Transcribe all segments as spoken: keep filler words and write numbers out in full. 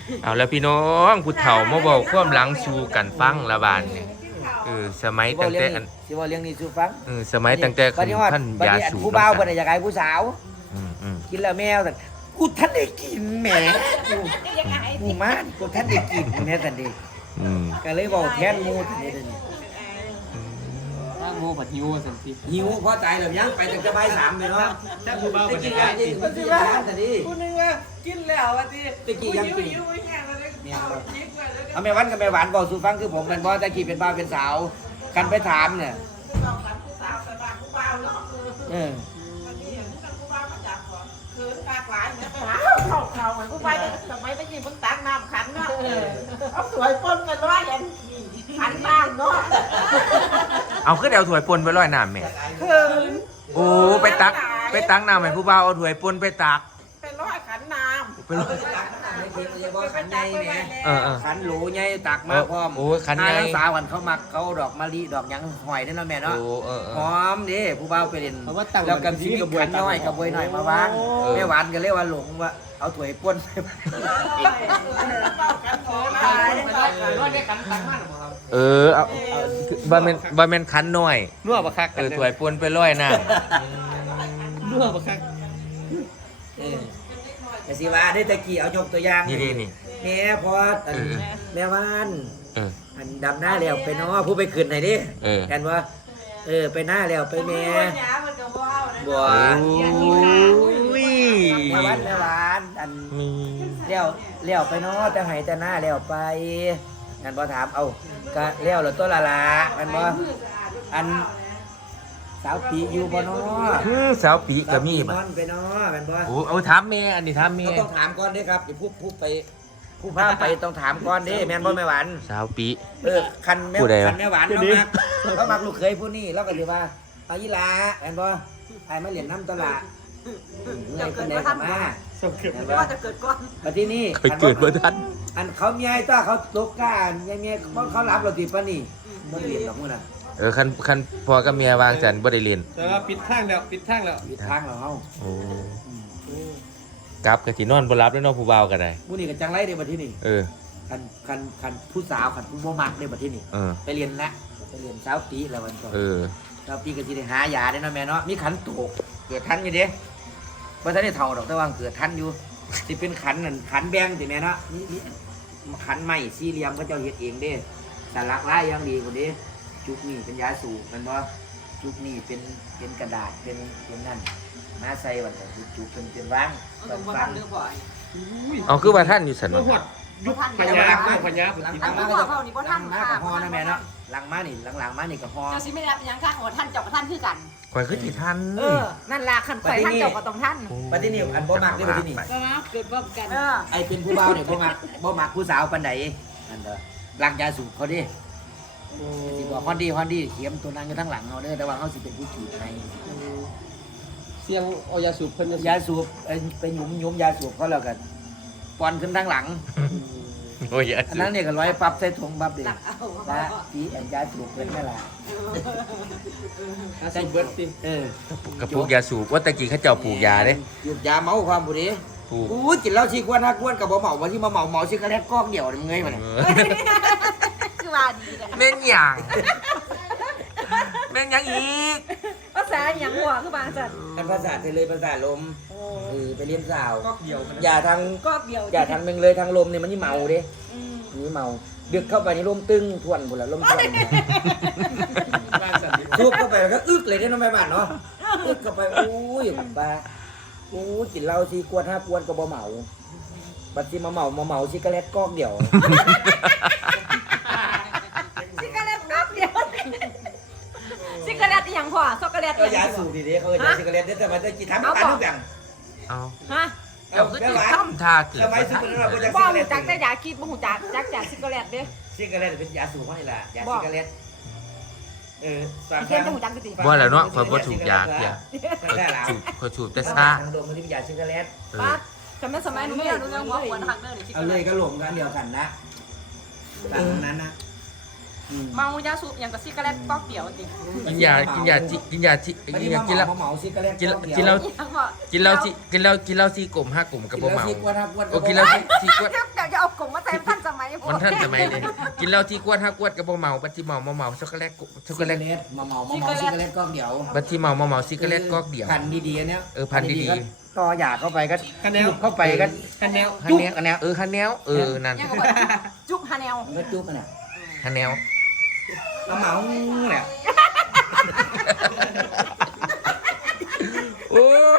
เอาแล้วพี่น้องผู้เฒ่ามาบอกความหลังสู่กันฟังละบาดนี่เออสมัยตั้งแต่อันสิว่าเรื่องนี้สู่ฟังเออสมัยตั้งแต่ขึ้นท่านยาสูบผู้บ่าวเพิ่นอยากให้ผู้สาวอืมอืมกินแล้วแมวแต่กูท่านได้กินแหมกูกูมากูท่านได้กินแม่สันดีอืมก็เลยบอกแทนหมูทันทีนี่ถ้าโมผัดหิวสันติหิวพอใจแล้วยังไปตั้งแต่บ่ายสามเลยเนาะถ้าผู้บ่าวไปผัดกิหินวอะไรดิไปกินอะไรสันดีกูนึกว่ากินแล้ววันที่ตะกี้ยังกินหิวไม่แห้งเลยเอาจิ๊กไว้แล้วเอาแม่วันกับแม่หวานบอกสู่ฟังคือผมเป็นบ่ตะกี้เป็นบ่าวเป็นสาวกันไปถามเนี่ยเรากับผู้สาวสบายผู้บ่าวเนาะเออวันนี้อย่างนี้กับผู้บ่าวมาจากก่อนเขินกากหลายเนี่ยเข้าเข้าเหมือนผู้บ่าวสมัยตะกี้เพิ่งตักน้ำขันเนาะเอาสวยปนกันร้อยอันขันบ้างเนาะเอาขึ้นเอาถ้วยปนไปร้อยน้ำแม่เขินโอ้ไปตักไปตักน้ำให้ผู้บ่าวเอาถ้วยปนไปตักเป็นร้อยขันน้ำไปร้อยขันใหญ่แหมเออเออขันหรูใหญ่ตักมาพร้อมโอ้ขันใหญ่สาวกันเขามักเขาดอกมะลิดอกหยังหอยได้เนาะแม่เนาะโอ้เออเอหออมดิผู้บ่าวไปเล่นแล้วกันชีวิตขันน้อยกับบวยหน่อยมาวางเออแม่หวานก็เรียกว่าหลงว่าเอาถ้วยป้นร้อยได้ขันตังมากหรอครับเออเอาเอาบะเมนบะเมนคันน้อยนัวปะคักเออถ้วยปนไปร้อยน้นัวปะคักเออแต่สิว่าได้ตะกี้เอายกตัวอย่างำนี่นี่นี่แม่พอดอันเออแม่หวานเอออันดำหน้าแล้วไปเนาะผู้ไปขึ้นไหนดิเออกันว่าเออไปหน้าแล้วไปแม่บัวโอ้ยแม่หวานแม่หวานอันมีเลี้ยวเลี้ยวไปเนาะแต่ให้แต่หน้าเลี้ยวไปงั้นพอถามเอาก็เลี้ยวแล้วตัวละละกันบ่อันสาวปีอยู่บ่เนาะอืมสาวปีกะมีบ่บ่ไปเนาะแม่นบ่โอ้เอาถามแม่อันนี้ถามแม่เราต้องถามก่อนเด้ครับเดี๋ยวผู้ผู้ไปผู้พาไปต้องถามก่อนเด้แม่นบ่แม่หวานสาวปีเออคันแม่ผู้ใดวะคันแม่หวานเนาะมักเขามักลูกเคยผู้นี้แล้วก็สิว่าเอาอีหลาแม่นบ่ไอ้มาเล่นน้ำตวลาดเงยคนใดก็มาส่งเก็บแม่นไม่บ่ว่าจะเกิดก่อนมาที่นี่เคยเกิดบ่ทันอันเขาเมียต้าเขาตกกาเมียเมียเขาเขารับเราติปะนี่บ่เรียนดอกมื้อน่ะเออคันคันพอกับเมียวางจันบ่ได้เรียนแต่ว่าปิดทางแล้วปิดทางแล้วอยู่ทางเราเฮาโอ้กลับก็สินอนบ่หลับแล้วเนาะผู้บ่าวก็ได้มื้อนี้ก็จังไรเด้บัดที่นี่เออคันคันคันผู้สาวคันผู้บ่มักเด้บัดที่นี่เออไปเรียนละไปเรียนเช้าปีแล้ววันก่อนเออเช้าปีก็สิได้หายาได้เนาะแม่เนาะมีขันโตกเกิดทันอยู่เด้บ่ทันได้เฒ่าดอกแต่ว่าเกิดทันอยู่สิเป็นขันนั่นขันแบงสิแม่เนาะมีมีขันไม้สี่เหลี่ยมเขาเจ้าเฮ็ดเองเด้สลักลายอย่างดีกว่าเด้จุกนี่เป็นยาสูบแม่นบ่จุกนี่เป็นเป็นกระดาษเป็นเป็นนั่นมาใส่วันก็จุกเป็นเป็นวางต้องวามาง ทำเรื่องบ่อยเอาคือว่าท่านอยู่สันเมื่อหวะดยุคพญายุคพญาหลังอันมาผู้ก็บ่าวจะเขานี่บ่ทันมาค่ะกับพอนะแม่เนาะหลังมานี่หลังๆมานี่กับพอเจ้าสิไม่ได้เป็นหยังค่ะหัวท่านเจ้ากับท่านคือกันข่อยคือสิทันเออ นั่นล่ะคันข่อยท่านเจ้าก็ต้องท่านปฏินี่อันบ่มักได้ปฏินี่ก็มาเกิดพร้อมกัน เออไอเป็นผู้บ่าวเนี่ยบ่มักบ่มักผู้สาวปานใดอันเด้อหลังยาสูบเขาดิสิบอกฮอนดี้ฮอนดี้เข็มตัวนั้นอยู่ทั้งหลังเขาเด้อแต่ว่าเขาสิเป็นผู้ถือให้เสียงออยาสูบเพิ่นยาสูบเอ้ยไปหยุมหยุมยาสูบเขาแล้วกันปอนขึ้นทั้งหลังโอ้ยอันนั้นเนี่ยก็ร้อยปั๊บใส่ถุงปั๊บเด้ตักเอานะสีอันยาสูบเป็นแม่ล่ะอาสูบเบิร์ดสิเออกระปุกยาสูบว่าตะกี้เขาเจ้าปลูกยาเด้หยุดยาเมาความผู้ดีปลูกอู้กินเหล้าชีกวนฮักกวนกับบ่เมาบ่ที่มาเมาเมาซิกาเรตกอกเดียวนี่มึงเงยมาเนี่ยเออคือว่าดีกันแม่นหยังแม่นหยังอีกภาษาหยังหัวคือบางจัดกันภาษาไทยเลยภาษาลมเออไปเรียนสาวก็เดียวอย่าทางก็เดียวอย่าทางเมืองเลยทางลมเนี่ยมันนี่เมาเด้อืมนี่เมาดึกเข้าไปนี่ลมตึงทวนพุ่นละลมทวนบ้านสันติทุบเข้าไปแล้วก็อึกเลยเด้น้องแม่บ้านเนาะอึกเข้าไปอู้ยปลาอู้กินเหล้าชีกวนฮักกวนกับบ่เมาบัดสิมาเมามาเมาซิกาเรตกอกเดียวซิกาเรตก็เดียวซิกาเรตอีหยังพ่อช็อกโกแลตก็อีหยายังสูบดีเด้เขาเอิ้นยาซิกาเรตเด้แต่มันจะกินทำกันทุกอย่างเอาฮะเจ้าคือสิทำท่าเกิดสมัยบ่สุทัดนเราก็จะบ่ซิกาหูเรตจักแต่ยาคิดบ่หูจักจักจากซิกาเรตเด้อซิกาเรตเป็นยาสูบเขานี่แหละยาซิกาเรตเออสามเทียนจะหูจักจริงบ่แล้วเนาะข่อยบ่ถูกยาเพียไม่ได้แล้วสูบข่อยสูบแต่ทซ่าางโดมมันที่เป็นยาซิกาเรตเอป้าอจำเป็นสมัยหนูไม่รู้เรื่องหัวหัวหักเด้อนี่เอาเลยก็หลงกันเดียวกันนะตามนั้นนะอืมเมายาสูบอย่างกับซิกาเล็ตก๊อกเดียวจริงกินยากินยาจิกินยาจิอันกินี้นยามากินเหแล้วมาเหมาซิกาเล็ตกินกล่องเดียวกินแล้วยังพอกินแล้วสิกินแล้วกินแล้วซีกลมห้ากลมกับกินบ่แล้วเมาซีกวนครับกวนโอ้กินแล้วซีซีกวนเดี๋ยวเดี๋ยวจะเอากลมมาใส่พันสมัยผมมันท่านสมัยเลยกินแล้วซีกวนห้ากวนกับบ่เมาบัดที่เมาบ่เมาช็อกโกแลตช็อกโกแลตมาเหมามาเหมาซิกาเล็ตกล่องเดียวบัดที่เมาบ่เมาซิกาเล็ตก๊อกเดียวพันดีๆอันเนี้ยเออพันธุ์ดีๆก็ต่อหยาเข้าไปก็คะแนนเข้าไปก็คะแนนฮันแนวอันแนวเออฮันแนวเออนั่นยังกับจุ๊บฮาแนลมันก็จุ๊บมันอ่ะฮันแนวเอาเหมาเนี่ยโอ้ย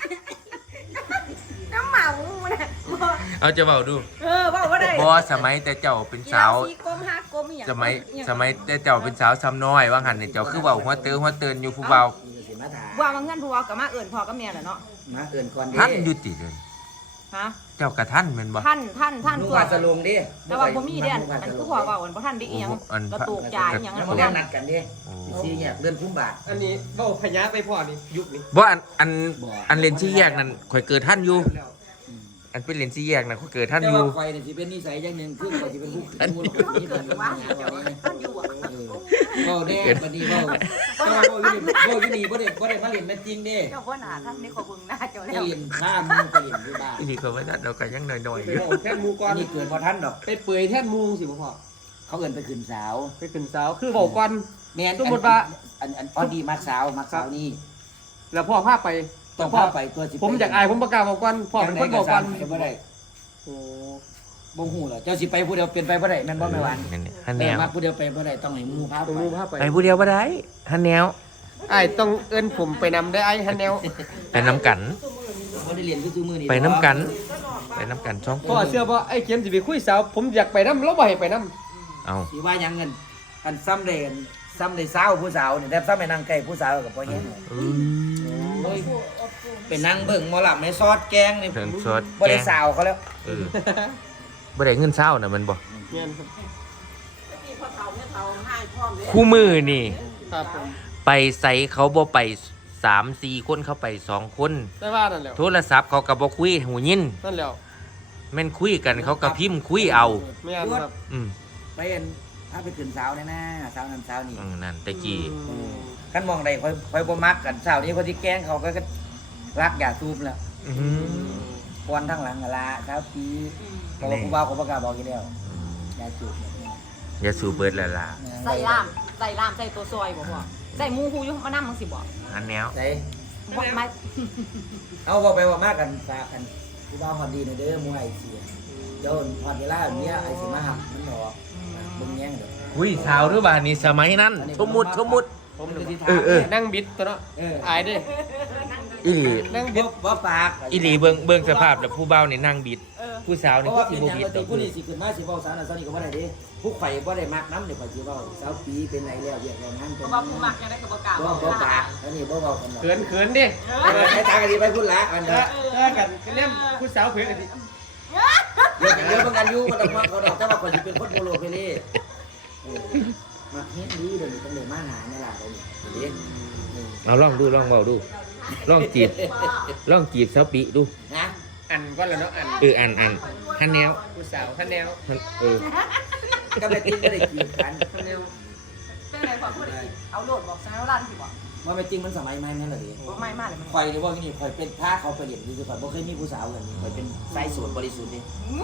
น้ำเหมาเนี่ยเอาจะเบาดูเออบอกว่าได้บ่สมัยแต่เจ้าเป็นสาวซีกลมห้ากลมอย่างสมัยสมัยแต่เจ้าเป็นสาวซ้ำน้อยว่าหันเนี่ยเจ้าคือเบาหัวเตือหัวเตือนอยู่ผู้เบามีสิมาถามว่ามาเงินพัวกับมาเอิ่นพอกับเมียแหละเนาะมาเกินก่อนดิท่านอยู่ติเลยฮะเจ้ากระท่านแม่นบ่ท่านท่านท่านนุ่งตัวผ้าสลงดิแต่ว่าผมมีเด้อนอันคือพอว่าอันบ่ท่านได้อีหยังกระตูกจ่ายอีหยังแล้วบ่มาเรียท่าน นนัดกันดิโอ้ซีเนี่ยเดือนพุ่มบาทอันนี้เบ้าพญาไปพ่อนี่ยุคนี้บ่อันอันบ่อันเลนซี่แยกนั่นข่อยเกิดท่านอยู่แล้วอันเป็นเลนซี่แยกนั่นข่อยเกิดท่านแต่อยู่ว่าไฟเนี่ยสิเป็นนิสัยอย่างหนึ่งคือว่าสิเป็นผู้ขึ้นมูลนี่เป็นว่าว่าเดี๋ยวท่านอยู่อ่ะเออเว้าแน่บัดนี้เว้าแต่ว่าเว้าอยู่นี่เว้าอยู่นี่บ่ได้บ่ได้มาเล่นแม่นจริงเด้เจ้าพ่อหน้าท่านนี่ขอบึงหน้าเจ้าไปแล้วเล่นข้ามมือไปเล่นอยู่บ้านอีนี่เขาว่าเราก็ยังน้อยๆอไปยู่เบ้าแท่นหมูก่ออันนนี้เกิดบ่ทันดอกไปเปื่อยแท่นหมูสิบ่พ่อเขาเอิ้นไปขึ้นสาวไปขึ้นสาวคือเบ้าก่อนแม่นสมมุติว่าอันอันออดีมักสาวมักสาวนี่แล้วพ่อพาไปต้องพ่อพาไปตัวสิผมอยากอายผมประกล้าศบอกก่อนพ่อเป็นคนบอกก่อนจังใดก็บ่ได้โอ้บ่ฮู้หรอกเจ้าสิไปผู้เดียวเป็นไปบ่ได้แม่นบ่แม่หวานนั่นเนี่ยฮันแนแม่วมาผู้เดียวไปบ่ได้ต้องให้หมู่พาตรงไปนู้นพาไปไปผู้เดียวบ่ได้ฮันแนวไอ้ายต้องเอิ้นผมไปนำได้ไอ้ฮันแนวไปน้ำกันบ่ได้เรียนคือซุมื้อนี้ไปน้ำกัน ไปน้ำกันช่องพ่อเชื่อบ่ไอ้เข็มสิไปคุยสาวผมอยากไปนำแล้วบ่ให้ไปนำเอาสิว่าหยังเงินอันซ้ำได้อันซ้ำได้สาวผู้สาวนี่แต่ซ้ำไปนั่งใกล้ผู้สาวก็บ่แฮงเอโอ้ยไปนั่งเบิ่งหมอลำในซอสแกงนี่อเพิ่นสดบ่แกได้งสาวเขาแล้วเออบ่ได้เงินเช้าน่ะมันบ่เงี้ยครับที่พ่อเฒ่าแม่เฒ่าให้พร้อมเลยคู่มือนี่ครับผมไปใส่เขาบ่ไปสามสี่คนเขาไปสองคนได้ว่านั่นแหล้วโทรศัพท์เขาก็บ่คุยหูยินนั่นแหล้วแม่นคุยกันเขาก็พิมพ์คุยเอาไม่อันครับอืมไปเห็นถ้าไปขึ้นสาวแน่ๆสาวนั้นสาวนี่อืมนั่นตะกี้คันมองใดค่อยค่อยบ่มักกันสาวนี้คนที่แกล้งเขาก็รักอย่าซูบแล้วอื้อหือควนทั้งหลังกะลาสาวปีเพราะว่าผู้บ่าวเขาประกล้าศบอกอยู่แล้วอย่าจูบอย่าสูบเบิดและล่ะใส่ล่ามใส่ล่ามใส่ตัวซอยบ่พ่อใส่หมูฮูอยู่มานั่งมึงสิบ่อันแนวใส่บ่ไม่เอาบ่ไปบ่มากันฝากกันผู้บ่าวฮอดดีหน่อยเด้อหมู่ไอ้เสียเดี๋ยวฮอดเวลาเนี้ยไอ้สิมาหับมันออกบ่แย่งเด้อคุยสาวหรือบ่านี่สมัยนั้นสมมุติสมมุติผมเออเออนั่งบิดตัวเนาะเอออายดิอีหลีนั่งบ่บิดบ่ปากอีหลีเบิ่งเบิ่งสภาพแล้วผู้เบานี่นั่งบิดเออผู้สาวเพนี่ราะก็ว่าสิเป็นบ่หยังบิดก็ดสิอกผู้นี้สิขึ้นมาสิเว้าสาวนั้นสาวนี้ก็บ่ได้เด้ผู้ข่อยบ่ได้มักนำเดี๋ยวข่อยสิเว้าสาวปีเป็นไรแล้วเรียกแล้วนั้นเป็นบ่ผู้มักยังได้ก็บ่กล้าบ่บ่ปากอันนี้บ่เว้ากันดอกเขินเขินดิเออใช้ตากันดีไปพูดละอันเอเด้ออเออกันเล่มผู้สาวเผื่อกันดิเดี๋ยวอย่างเดียวเพิ่นกันอยู่บ่ต้องมาเขาดอกแต่ว่าข่อยสิเป็นคนโมโลไปเลยเออมักเฮ็ดดีเดี๋ยวนี้ต้องเลยมาหาในล่ะเดี๋ยวนี้เออเอาลองดูลองเว้าดูลองจีบลองจีบสาวปิดูนะอันก็แล้วเนาะอันเอออันอันฮันแนวผู้สาวท่านแนวฮันเออก็ไปติ้งก็ได้จีบกันท่านแนวเป็นไงพ่อพูดได้เอาโลดบอกซะแล้วลั่นสิบ่ว่าไปจริงมันสมัยใหม่แม่นล่ะดิบ่ไม่มาเลยมันข่อยนี่ว่านี่ข่อยเป็นพระเขาไปเรียนนี่คือข่อยบ่เคยมีผู้สาวกันข่อยเป็นสายโสดบริสุทธิ์นี่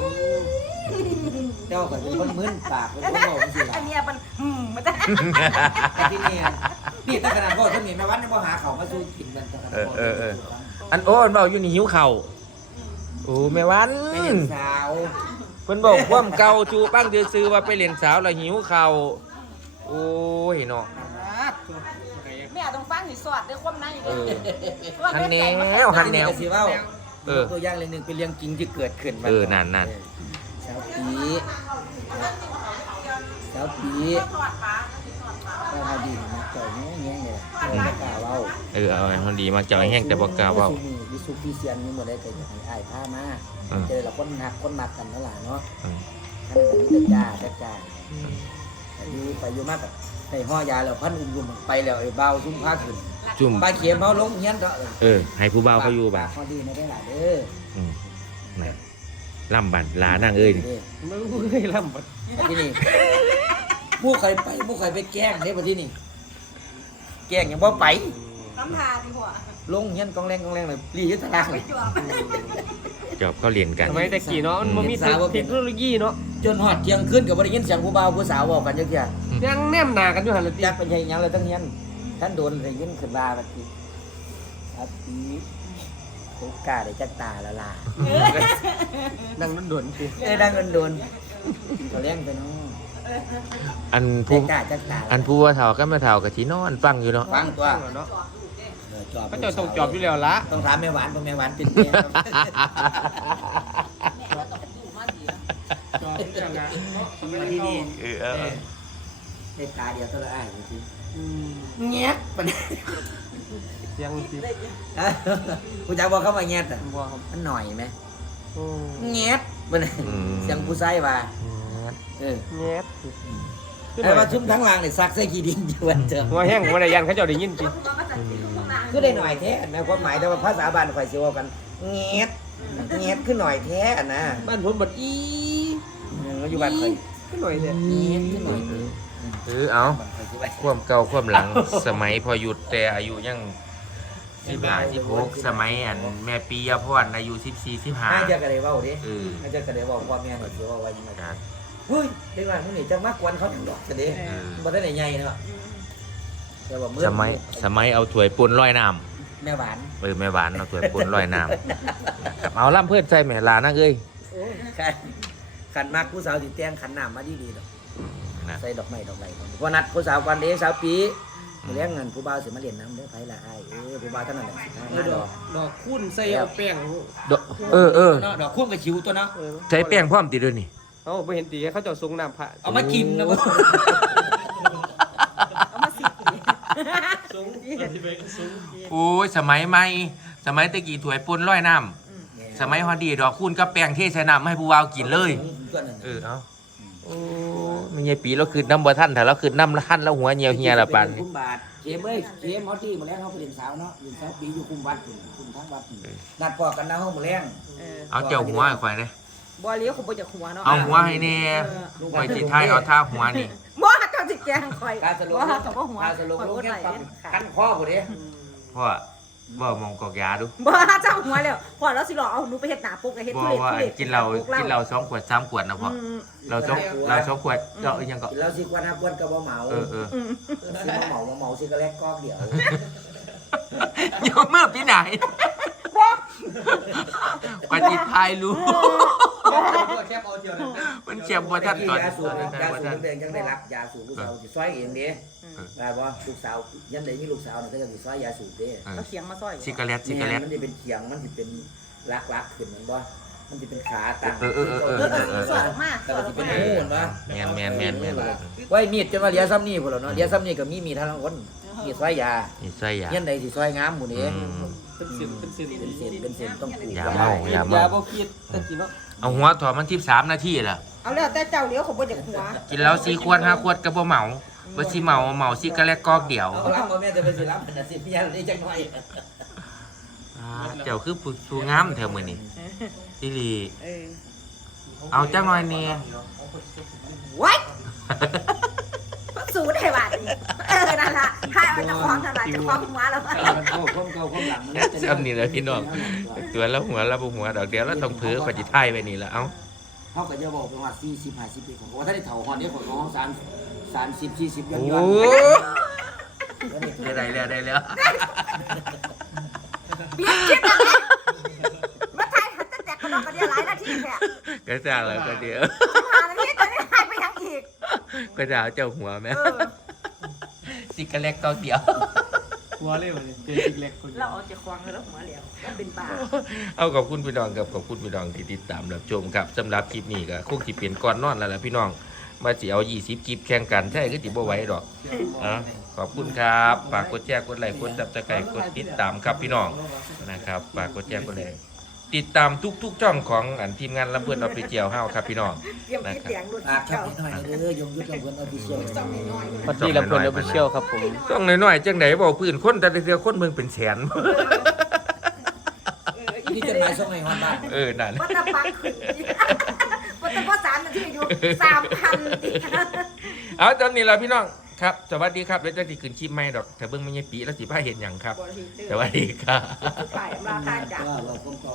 แต่ว่าข่อยเป็นคนมึนปากเป็นคนเว้าจังซี่ล่ะอันเนี้ยมันอืมมันจะแต่ที่นี่นี่ตั้งขนาดบ่ถ้ามีแม่วันนี่บ่หาเขามาสู้กินกันตั้งขนาดเออบ่เออเอออันโอ้อันเว้าอยู่นี่หิวข้าวโอ้แม่วันไปเรียนสาวเพิ่นบอกความเก่าจูปั้งซื่อๆว่าไปเล่นสาวแล้วหิวข้าวโอ้ยเนาะแม่ต้องฟังสิสอดด้วยความในเอเด้ออหันแนวหันแนวสิเว้าเออตัวอย่างเรื่องหนึงเป็นเรื่องจริงที่เกิดขึ้นมาเออนั่นนั่นสาวปีสาวปีก็พอดีนะเจ้าแง่แง่เลยไม่กล้าเว้าเออเอาอันดีมาเจอยแห้งแต่บ่กล้าเว้าวิสุพิเซียนมีหมดเลยก็อยากให้อ้ายพามาอืมเจอแล้วคนหักคนมักกันนั่นล่ะเนาะอืมท่านเป็นมิตรจ้าจ้าจ้าแต่อยู่ไปอยู่มากแบบในห่อยาแล้วพันอุ้มยุมไปแล้วไอ้เบาซุ่มพาขึ้นจุ่มปลาเข็มเขาลงเฮียนเถอะเออให้ผู้บ่าวเขาอยู่บ่าพอดีในได้หลายเด้ออืมนั่นล่ำบันลานั่งเอ้ยนี่เด้อมึงเคยล่ำบัดแต่ที่นี่หมู่ข่อยไปหมู่ข่อยไปแกล้งเด้บัดนี้นี่แกล้งยังบ่ไปน้ำทาดีกว่าลงเฮียนกองแรงกองแรงเลยรีอยู่ตารางเลยจอบเขาเรียนกันสมัยแต่กี้เนาะมันบ่มีเทคโนโลยีเนาะจนฮอดเที่ยงคืนก็บ่ได้ยินเสียงผู้บ่าวผู้สาวเว้ากันจักเที่ยยังแนมหน้ากันอยู่หั่นล่ะติจักเป็นหยังเลยตั้งเฮียนท่านโดนได้ยินขึ้นว่าบัดนี้ครับปีโคกล้าได้จักตาแล้วล่ะนั่งโดนๆติเอ้ยดังโดนๆเขาเลี้ยงไปเนาะอันผู้ผู้กล้าจักตาอันผู้ว่าเฒ่าก็มาเฒ่ากับที่นอนฟังอยู่เนาะฟังตัวเนาะเออจอบเขาเจ้าต้องจอบอยู่แล้วล่ะต้องถามแม่หวานเพราะแม่หวานเป็นแม่ครับจอบอยู่แล้วล่ะมาที่นี่เออเออได้ตาเดียวเท่าละอ้ายจริงอืมๆแง๊ดปะเนี่ยเสียงสิผู้จักบอกเข้ามาแง๊ดอ่ะบ่ครับมันหน่อยไหมอืมแง๊ดปะเนี่ยอืมเสียงผู้ชายว่าเออแง่สิไอ้ว่าชุ่มทั้งรางเนี่ยซักใส่ขี้ดินอยู่วันเจอหัวแห้งหัวได้ยันเขาเจ้าได้ยินติคือได้หน่อยแท้นะความหมายแต่ว่าภาษาบ้านข่อยสิเว่ากันแง๊ดแง๊ดคือหน่อยแท้นะบ้านผมบัดอีเอออยู่บ้านข่อยขึ้นหน่อยเด้แง๊ดคือหน่อยเออเออเอาบ้านข่อยสิว่าความเก่าความหลัง สมัยพอหยุดแต่อายุยังสิบห้าสิบหกสมัยอันแม่ปียพรอายุสิบสี่สิบห้าน่าจะกระเดเว้าดิเออน่าจะกระเดเว้าพ่อแม่เขาสิเว่าไว้ยังไงครับเฮ้ยเด็กน้อยพวกนี้จังมากกวนเขาจังดอกกระเดเออบ่ได้ใหญ่เนาะแต่ว่ามื้อสมัยสมัยเอาถ้วยปนลอยน้แม่หวานำเออแม่หวานเอาถ้วยปนลอยน้ำนะครับเอาล่ำเพื่อนใส่แม่ลานะเอ้ยคันคันมักผู้สาวสิแต่งขันน้ำมาดีๆดอกนะใส่ดอกไม้ดอกไรวันนัดผู้สาววันเด้สาวปีเลี้ยงเงินผู้บ่าวสิมาเล่นน้ำเด้อไผละอ้ายเออผู้บ่าวเท่านั้นแหละสิเอมาอดดออก กดอกคุ้นใส่เอาแป้งดอกเออเออเนาะดอกคุ้มกับชิวตัวเนาะเออใช้แป้งพร้อมติดด้วยนี่เอ้าบ่เห็นติเขาเจ้าส่งน้ำพระเอามากินนะบ่เอามาสิส่งสิไปส่งโอ้ยสมัยใหม่สมัยตะกี้ถ้วยปนลอยน้ำสมัยฮอดดีดอกคูณกับแป้งเทใส่น้ำให้ผู้วาวกินเลยตัวนั้นเออเอาโอ้ไม่ใช่ปีเราคืนน้ำบ่ท่านแต่เราคืนน้ำท่านแล้วหัวเหี่ยวเหี่ยละปานนี้คุ้มบาทเข็มเอ้ยเข็มฮอตที่มาแล้วเขาไปเล่นสาวเนาะเล่นสาวปีอยู่คุมวัดพุ่นคุมทั้งวัดพุ่นนัดพอกันนะห้องมื้อแรงเออเอาเจ้าหัวให้ข่อยเลยบ่เลี้ยวคุณบ่จากหัวเนาะเอาหัวให้แน่ข่อยสิท้ายเอาท่าหัวนี่บ่เจ้าสิแกงข่อยการสรุปบ่เจ้าบ่หัวการสรุปข่อยลงบ่แค่ได้ความคันข้อพุ่นเด้พ่อบ่มองกอกยาดูบ่เจ้าหัวแล้วพอแล้วสิหลอกเอาหนูไปเฮ็ดหน้าปุ๊กเฮ็ดบ่ทุเรศว่าทุเรศกินเหล้ากินเหล้าสองขวดสามขวดนะพ่ออืมเราสองเราสองขวดเจาะอีหยังก็กินแล้วสิกว่านักวนก็บ่เหมาเออเอออืมสิบ่เหมาบ่เหมาสิก็แลกกอกเดียวเดี๋ยวเมื่อปีไหนปฏิทายรู้แคบเอาเดียวนั่นมันเจ็บบ่ทันตอนยาสูบนี้ยาบ่สูทับนเองยังได้รับยาสูบผู้สาวสิซอยเองเด้ได้บ่ลูกสาวยันได้มีลูกสาวนี่ก็จะสิซอยยาสูบเด้เอาเขียงมาซอยซิกาเรตซิกาเรตมันสิเป็นเขียงมันสิเป็นลักๆขึ้นมันบ่มันสิเป็นขาตั้งเออเออเออเออเออเออเออสอดออกมาสแต่อดก็อสิอกเป็นมาหูนบ่แมนแมนแมนแมนไว้มีดจนว่าเหลือซ้ำนี่พุ่นแล้วเนาะเหลือซ้ำนี่ก็มีมีดทั้งคนมีดซอยยานี่ใส่ยายันใดสิซอยงามหมู่นี้อืมเป็นสินเป็นสินเป็นเส้นเป็นเส้นต้องปลูกอย่าเมายาบ่คิดตะกี้เนาะเอาหัวถอดมันทิพสามนาทีล่ะเอาแล้วแต่เจ้าเลี้ยวเขาบ่จากหัวกินแล้วสี่ขวดห้าขวดก็บ่เหมาบ่สิเหมาเหมาซิกาเรตกอกเดียวเอาล่ะบ่แม่จะไปสิรับมันน่ะสิพี่ยันได้จังหน่อยอ่าเจ้าคือผู้ผู้งามแถวมื้อนี้อีหลีเออเอาจังหน่อยนี่ไว้สูดให้บาดนี้เออนั่นล่ะถ้าเอาเจะคล้าของเท่าไหร่เจะคล้าของหัวแล้วมันเข้าความเก่าความหลังมันจะซ้ำนี่แหละพี่น้องตัวแล้วหัวแล้วบ่หัวดอกเดียวแล้วต้องเผือข่อยสิทายไว้นี่ล่ะเอ้าเขาก็จะบอกประมาณสี่สิบห้าสิบปีของว่าถ้าได้เถาหอนเนี่ยของน้องสามสามสิบสี่สิบย้อนโอ้ย้อนได้แล้วได้แล้วเปลี่ยนคลิปแล้วมาถ่ายหันแต่แตกกระดอกกระเดียหลายนาทีแท้ก็จ้างแล้วก็เดี๋ยวหานาทีตอนนี้หายไปยังอีกก็จะเอาเจ้าหัวแม่เออสิกาเล็กก็เดียวหัวเลยบ่เนี่ยเจอสิกเล็กคนเราเอาเจะคล้าของแล้วหัวเหลียวแล้วเป็นบ้าเอาขอบคุณพี่น้องกับขอบคุณพี่น้องที่ติดตามรับชมครับสำหรับคลิปนี้ก็คงสิเปลี่ยนก่อนนอนแล้วล่ะพี่น้องมาสิเอายี่สิบคลิปแข่งกันใช่ก็สิบ่ไหวดอกอ่ะขอบคุณครับฝากกดแชร์กดไลค์กดซับสไครต์กดติดตามครับพี่น้องนะครับฝากกดแชร์กดไลค์ติดตามทุกๆช่องของอันทีมงานลำเพื่อนออฟฟิเชียลเฮาครับพี่น้องเตรียมคิดเสียงรุ่นฝากครัเจ้าบนิดหน่อยเด้อยงยุทธลำเพลินออฟฟิเชียลปฏิลำเพิ่นออฟฟิเชียลครับผมต้องน้อยๆจังได๋บ่พื้นคนแต่เทื่อคนเมืองเป็นแสนนี่จะหมายส่งให้ฮอนบ้านเออนั่นวัตถุปังขึ้นวัตถุพ่อสามนาทีอยู่สามพันดิเอาตอนนี้เราพี่น้องครับสวัสดีครับเดี๋ยวจะสิขึ้นคลิปใหม่ดอกแต่เบิ่งไม่ใช่ปีแล้วสิพาเห็นหยังครับบอลฮีเตอร์สวัสดีครับฝ่ายอำลาค่าจากว่าเราคงต่อ